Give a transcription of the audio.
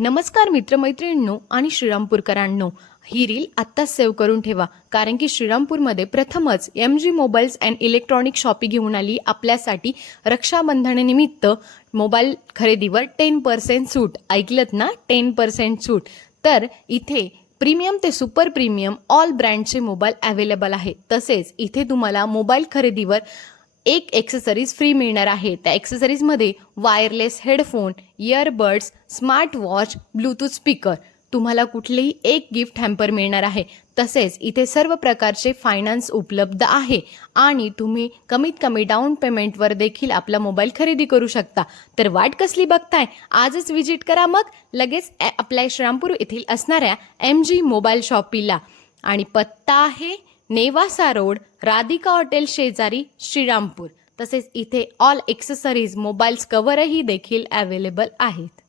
नमस्कार मित्रमैत्रिणींनो आणि श्रीरामपूरकरांनो. ही रील आत्ताच सेव्ह करून ठेवा कारण की श्रीरामपूरमध्ये प्रथमच M G mobiles and electronic shoppe घेऊन आली आपल्यासाठी रक्षाबंधनानिमित्त मोबाईल खरेदीवर टेन पर्सेंट सूट. ऐकलत ना? टेन पर्सेंट सूट. तर इथे प्रीमियम ते सुपर प्रीमियम ऑल ब्रँडचे मोबाईल अवेलेबल आहे. तसेच इथे तुम्हाला मोबाईल खरेदीवर एक एक्सेसरीज फ्री मिळणार आहे. त्या एक्सेसरीजमध्ये wireless headphone earbuds smart watch Bluetooth speaker तुम्हाला कुठलेही एक गिफ्ट हॅम्पर मिळणार आहे. तसेच इथे सर्व प्रकारचे फायनान्स उपलब्ध आहे. आणि तुम्ही कमीत कमी डाऊन पेमेंटवर देखील आपला मोबाईल खरेदी करू शकता. तर वाट कसली बघताय? आजच विजिट करा मग. लगेच आपल्या श्रामपूर येथील असणाऱ्या एम जी मोबाईल शॉपीला आणि पत्ता आहे नेवासा रोड राधिका हॉटेल शेजारी श्रीरामपूर. तसेच इथे ऑल एक्सेसरीज मोबाईल्स कवरही देखील अवेलेबल आहेत.